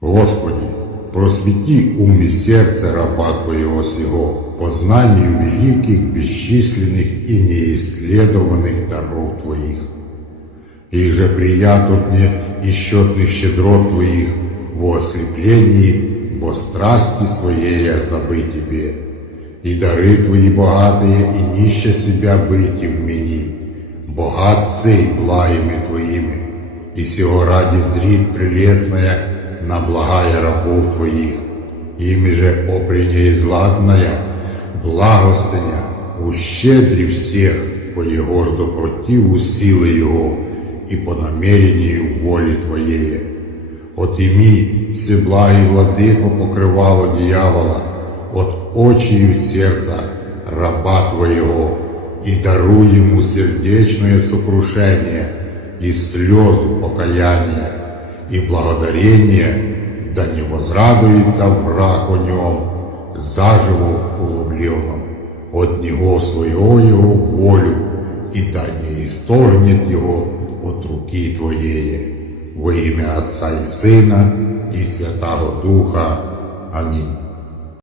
Господи, просвети ум и сердце раба Твоего сего, по знанию великих, бесчисленных и неисследованных даров Твоих. И же приятут мне и счетных щедрот Твоих во ослеплении, бо страсти Своей я забыть Тебе, и дары Твои богатые, и нище себя быть в мені, богат сей благими Твоими, и сего ради зрит прелестная на благая рабов Твоих, ими же опрение изладная, благостыня, ущедри всех по Его ж допротиву силы Его и по намерению воли Твоей. От ими всеблагий владыко покрывало дьявола, от очию сердца раба Твоего, и даруй ему сердечное сокрушение и слезу покаяния, и благодарение, да не возрадуется враг о нем, заживо уловленном, от него своего его волю, и да не исторгнет его от руки Твоей. Во ім'я Отця і Сина, і Святого Духа. Амінь.